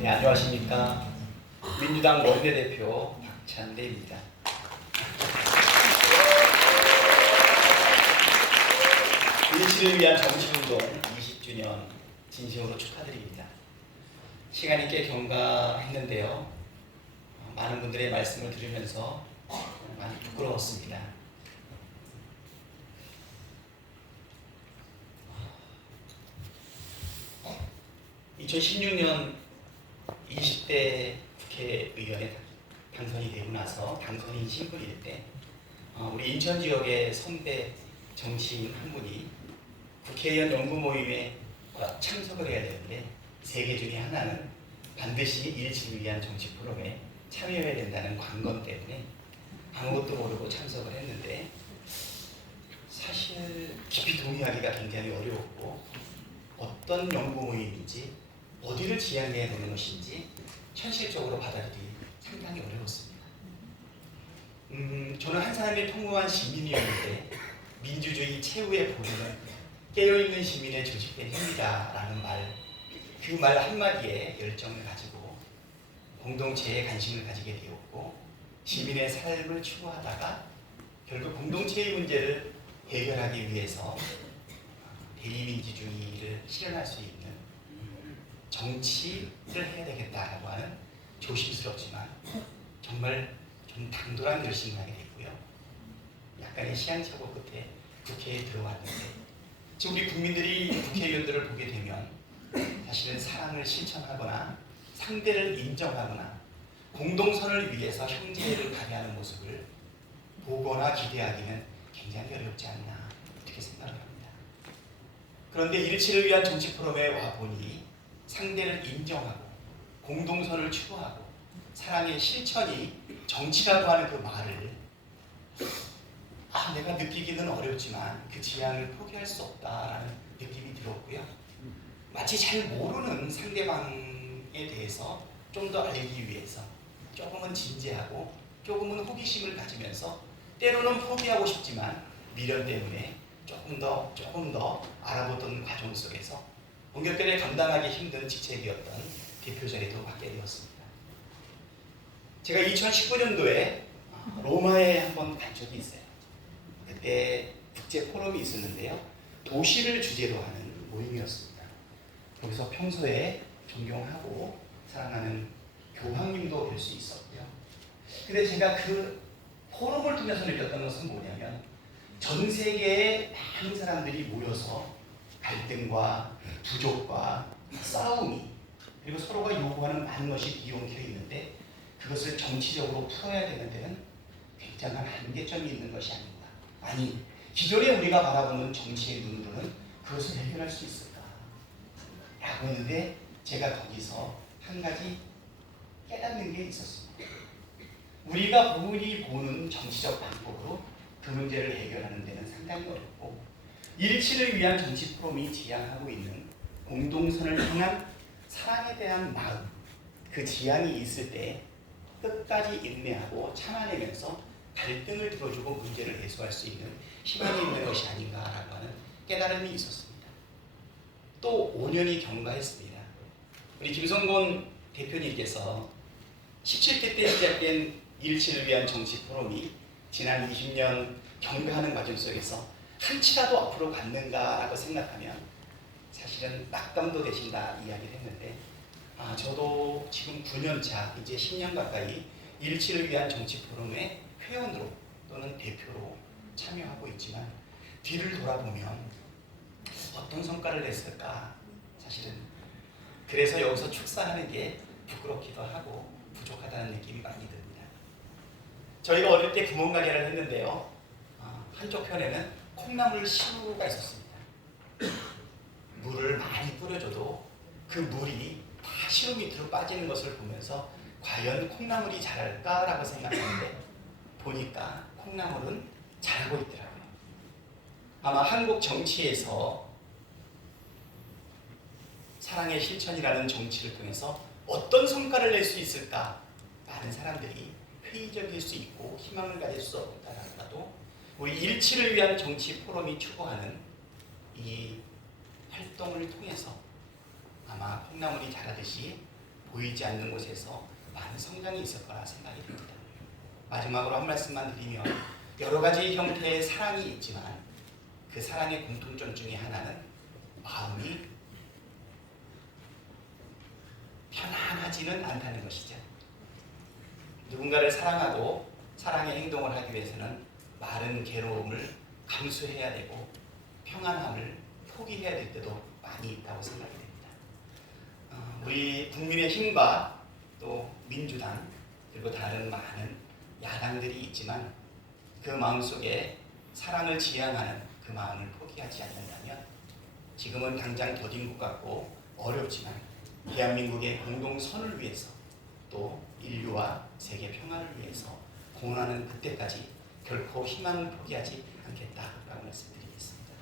네, 안녕하십니까. 민주당 원내대표 박찬대입니다. 일치를 위한 정치운동 20주년 진심으로 축하드립니다. 시간이 꽤 경과했는데요. 많은 분들의 말씀을 들으면서 많이 부끄러웠습니다. 2016년 20대 국회의원에 당선이 되고 나서 당선인 신분일 때 우리 인천 지역의 선배 정치인 한 분이 국회의원 연구 모임에 참석을 해야 되는데 세 개 중에 하나는 반드시 일치를 위한 정치 포럼에 참여해야 된다는 관건 때문에 아무것도 모르고 참석을 했는데 사실 깊이 동의하기가 굉장히 어려웠고 어떤 연구 모임인지 어디를 지향해야 되는 것인지 현실적으로 받아들이기 상당히 어려웠습니다. 저는 한 사람이 통곡한 시민이었는데 민주주의 최후의 보루는 깨어있는 시민의 조직된 힘이다라는 그 말 한마디에 열정을 가지고 공동체에 관심을 가지게 되었고 시민의 삶을 추구하다가 결국 공동체의 문제를 해결하기 위해서 대의민주주의를 실현할 수 있는 정치를 해야 되겠다라고 하는 조심스럽지만 정말 좀 당돌한 결심을 하게 됐고요. 약간의 시행착오 끝에 국회에 들어왔는데 지금 우리 국민들이 국회의원들을 보게 되면 사실은 사랑을 실천하거나 상대를 인정하거나 공동선을 위해서 형제를 발휘하는 모습을 보거나 기대하기는 굉장히 어렵지 않나 이렇게 생각을 합니다. 그런데 일치를 위한 정치 포럼에 와보니 상대를 인정하고 공동선을 추구하고 사랑의 실천이 정치라고 하는 그 말을 내가 느끼기는 어렵지만 그 지향을 포기할 수 없다라는 느낌이 들었고요. 마치 잘 모르는 상대방에 대해서 좀 더 알기 위해서 조금은 진지하고 조금은 호기심을 가지면서 때로는 포기하고 싶지만 미련 때문에 조금 더 알아보던 과정 속에서 본격적으로 감당하기 힘든 직책이었던 대표자리도 맡게 되었습니다. 제가 2019년도에 로마에 한번 간 적이 있어요. 그때 국제 포럼이 있었는데요. 도시를 주제로 하는 모임이었습니다. 거기서 평소에 존경하고 사랑하는 교황님도 뵐 수 있었고요. 근데 제가 그 포럼을 통해서 느꼈던 것은 뭐냐면 전 세계의 많은 사람들이 모여서 갈등과 부족과 싸움이 그리고 서로가 요구하는 많은 것이 뒤엉켜 있는데 그것을 정치적으로 풀어야 되는 데는 굉장한 한계점이 있는 것이 아닌가. 아니, 기존에 우리가 바라보는 정치의 눈으로는 그것을 해결할 수 있을까? 라고 했는데 제가 거기서 한 가지 깨닫는 게 있었습니다. 우리가 본인이 보는 정치적 방법으로 그 문제를 해결하는 데는 상당히 어렵고 일치를 위한 정치 포럼이 지향하고 있는 공동선을 향한 사랑에 대한 마음, 그 지향이 있을 때 끝까지 인내하고 참아내면서 갈등을 들어주고 문제를 해소할 수 있는 희망이 있는 것이 아닌가라고 하는 깨달음이 있었습니다. 또 5년이 경과했습니다. 우리 김성곤 대표님께서 17대 때 시작된 일치를 위한 정치 포럼이 지난 20년 경과하는 과정 속에서 한치라도 앞으로 갔는가라고 생각하면 사실은 낙담도 되신다 이야기를 했는데 저도 지금 9년차 이제 10년 가까이 일치를 위한 정치 포럼의 회원으로 또는 대표로 참여하고 있지만 뒤를 돌아보면 어떤 성과를 냈을까 사실은 그래서 여기서 축사하는 게 부끄럽기도 하고 부족하다는 느낌이 많이 듭니다. 저희가 어릴 때 구멍가게를 했는데요. 한쪽 편에는 콩나물 시루가 있었습니다. 물을 많이 뿌려줘도 그 물이 다 시루 밑으로 빠지는 것을 보면서 과연 콩나물이 자랄까라고 생각했는데 보니까 콩나물은 자라고 있더라고요. 아마 한국 정치에서 사랑의 실천이라는 정치를 통해서 어떤 성과를 낼 수 있을까? 많은 사람들이 회의적일 수 있고 희망을 가질 수 없다라도 우리 일치를 위한 정치 포럼이 추구하는 이 활동을 통해서 아마 콩나물이 자라듯이 보이지 않는 곳에서 많은 성장이 있을 거라 생각이 듭니다. 마지막으로 한 말씀만 드리면 여러 가지 형태의 사랑이 있지만 그 사랑의 공통점 중에 하나는 마음이 편안하지는 않다는 것이죠. 누군가를 사랑하고 사랑의 행동을 하기 위해서는 많은 괴로움을 감수해야 되고 평안함을 포기해야 될 때도 많이 있다고 생각이 됩니다. 우리 국민의힘과 또 민주당 그리고 다른 많은 야당들이 있지만 그 마음속에 사랑을 지향하는 그 마음을 포기하지 않는다면 지금은 당장 더딘 것 같고 어렵지만 대한민국의 공동선을 위해서 또 인류와 세계 평화를 위해서 고난하는 그때까지 결코 희망을 포기하지 않겠다라고 말씀드리겠습니다.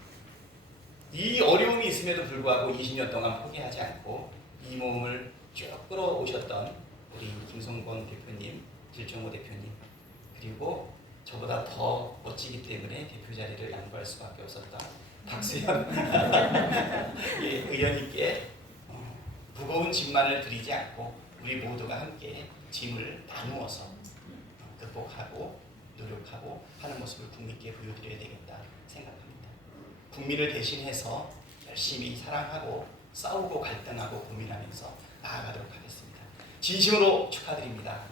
이 어려움이 있음에도 불구하고 20년 동안 포기하지 않고 이 모험을 쭉 끌어오셨던 우리 김성권 대표님, 질정호 대표님, 그리고 저보다 더 멋지기 때문에 대표 자리를 양보할 수밖에 없었던 박수현 의원님께 무거운 짐만을 드리지 않고 우리 모두가 함께 짐을 나누어서 극복하고 노력하고 하는 모습을 국민께 보여드려야 되겠다 생각합니다. 국민을 대신해서 열심히 사랑하고 싸우고 갈등하고 고민하면서 나아가도록 하겠습니다. 진심으로 축하드립니다.